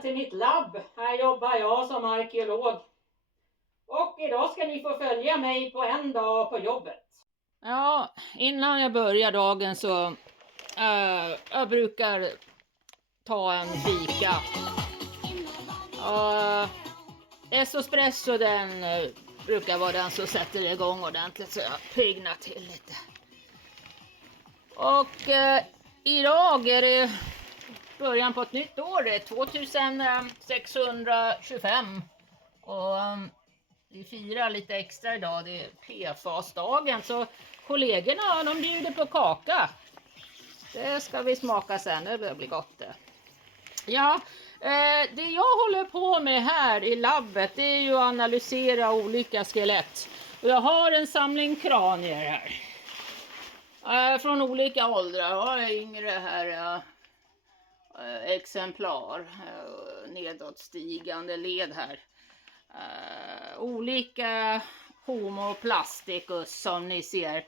till mitt labb. Här jobbar jag som arkeolog. Och idag ska ni få följa mig på en dag på jobbet. Ja, innan jag börjar dagen så jag brukar ta en fika. Espresso den brukar vara den som sätter igång ordentligt så jag pignar till lite. Och idag är det början på ett nytt år, det är 2625 och vi firar lite extra idag, det är PFAS-dagen så kollegorna de bjuder på kaka. Det ska vi smaka sen, det börjar bli gott det. Ja, det jag håller på med här i labbet det är ju att analysera olika skelett. Och jag har en samling kranier här. Från olika åldrar, jag är yngre här. Exemplar, nedåtstigande led här. Olika Homo plasticus som ni ser.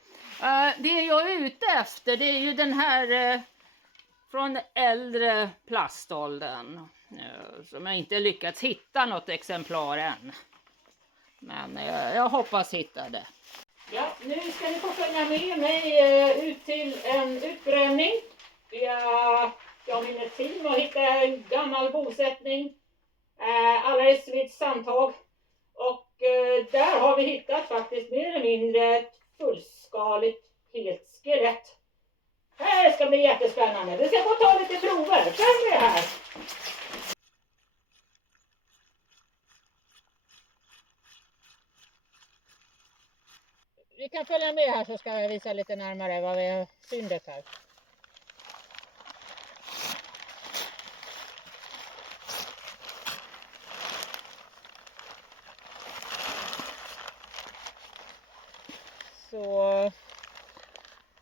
Det jag är ute efter det är ju den här från äldre plaståldern. Som jag inte lyckats hitta något exemplar än. Men jag hoppas hitta det. Ja, nu ska ni få följa med mig ut till en utgrävning. Jag och mitt team har hittat en gammal bosättning alldeles vid Sandhag. Och där har vi hittat faktiskt mer eller mindre ett fullskaligt helt skelett. Här ska bli jättespännande. Vi ska få ta lite prover. Följ med här. Vi kan följa med här så ska jag visa lite närmare vad vi har fyndet här. Så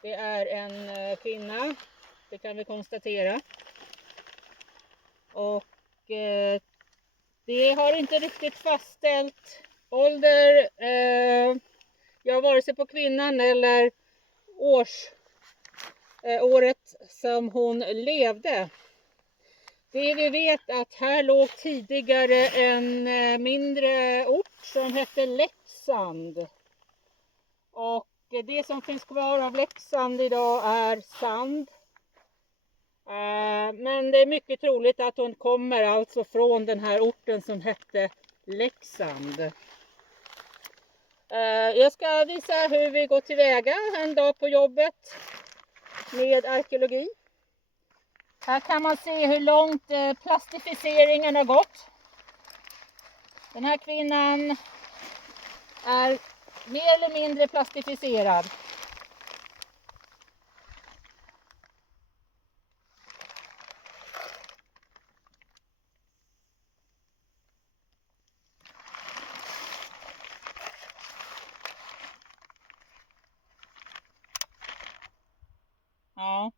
det är en kvinna, det kan vi konstatera. Och det har inte riktigt fastställt ålder, vare sig på kvinnan eller året som hon levde. Det vi vet att här låg tidigare en mindre ort som hette Leksand. Och det som finns kvar av Leksand idag är sand. Men det är mycket troligt att hon kommer alltså från den här orten som hette Leksand. Jag ska visa hur vi går tillväga en dag på jobbet med arkeologi. Här kan man se hur långt plastificeringen har gått. Den här kvinnan är mer eller mindre plastificerad. Ja,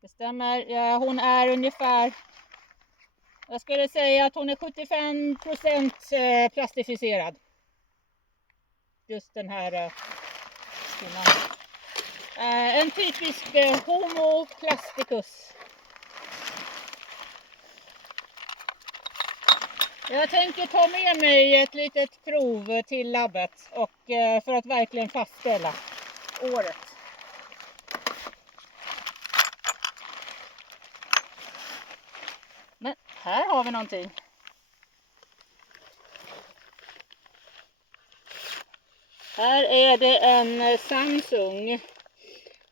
det stämmer. Ja, hon är ungefär, jag skulle säga att hon är 75% plastificerad. Just den här kvinnan. En typisk Homo plasticus. Jag tänker ta med mig ett litet prov till labbet och för att verkligen fastställa året. Men här har vi någonting. Här är det en Samsung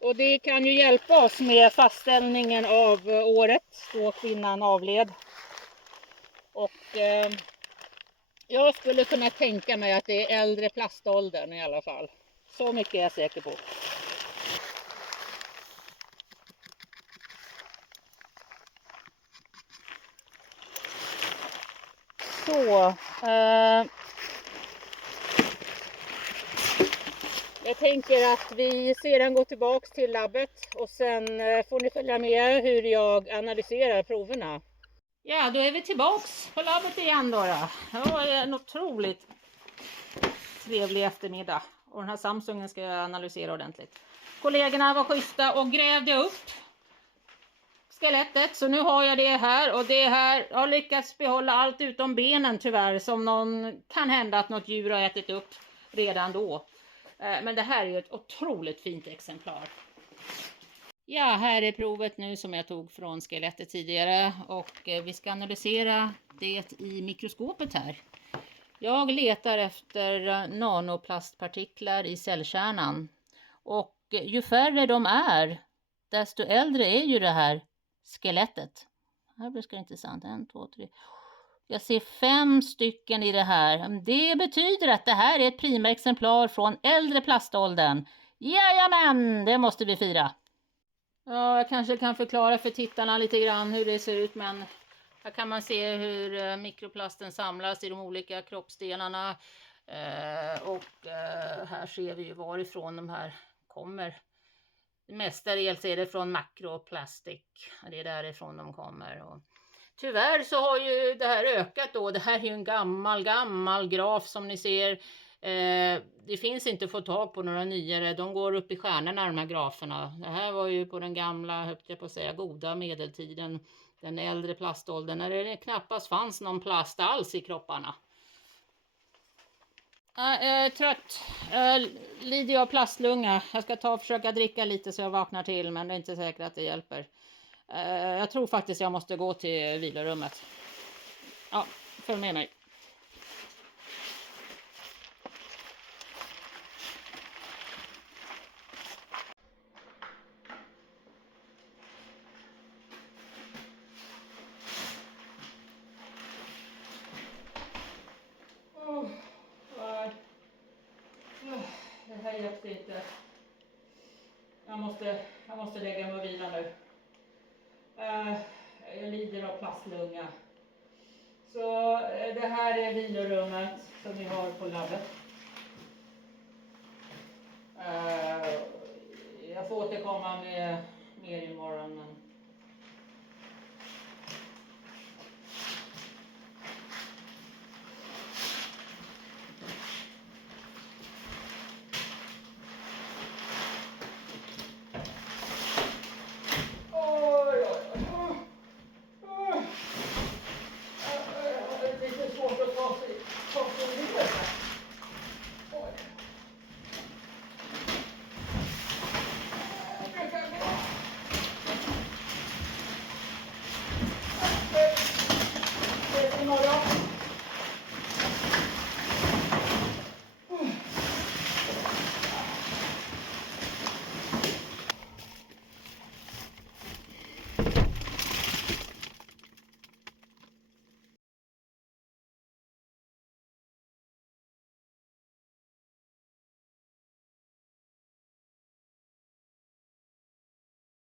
och det kan ju hjälpa oss med fastställningen av året då kvinnan avled. Och jag skulle kunna tänka mig att det är äldre plaståldern i alla fall. Så mycket är jag säker på. Så, jag tänker att vi sedan går tillbaks till labbet och sen får ni följa med hur jag analyserar proverna. Ja, då är vi tillbaks på labbet igen då. Det var en otroligt trevlig eftermiddag och den här Samsungen ska jag analysera ordentligt. Kollegorna var schyssta och grävde upp skelettet, så nu har jag det här, och det här har lyckats behålla allt utom benen tyvärr, som kan hända att något djur har ätit upp redan då. Men det här är ju ett otroligt fint exemplar. Ja, här är provet nu som jag tog från skelettet tidigare, och vi ska analysera det i mikroskopet här. Jag letar efter nanoplastpartiklar i cellkärnan, och ju färre de är, desto äldre är ju det här skelettet. Här blir det intressant. 1, 2, 3. Jag ser 5 stycken i det här. Det betyder att det här är ett prima exemplar från äldre plaståldern. Jajamän, det måste vi fira. Ja, jag kanske kan förklara för tittarna lite grann hur det ser ut, men här kan man se hur mikroplasten samlas i de olika kroppsdelarna. Och här ser vi ju varifrån de här kommer. Mestadels är det från makroplastik. Det är därifrån de kommer. Och tyvärr så har ju det här ökat då. Det här är ju en gammal graf som ni ser. Det finns inte att få tag på några nyare. De går upp i stjärnorna, de här graferna. Det här var ju på den gamla, höll jag på att säga, goda medeltiden. Den äldre plaståldern när det knappast fanns någon plast alls i kropparna. Jag är trött. Jag lider av plastlunga. Jag ska försöka dricka lite så jag vaknar till, men det är inte säkert att det hjälper. Jag tror faktiskt jag måste gå till vilorummet. Ja, följ med mig. Det här hjälpte inte. Jag måste lägga mig och vila nu. Jag lider av plastlunga. Så det här är vilorummet som vi har på labbet. Jag får återkomma med mer imorgon.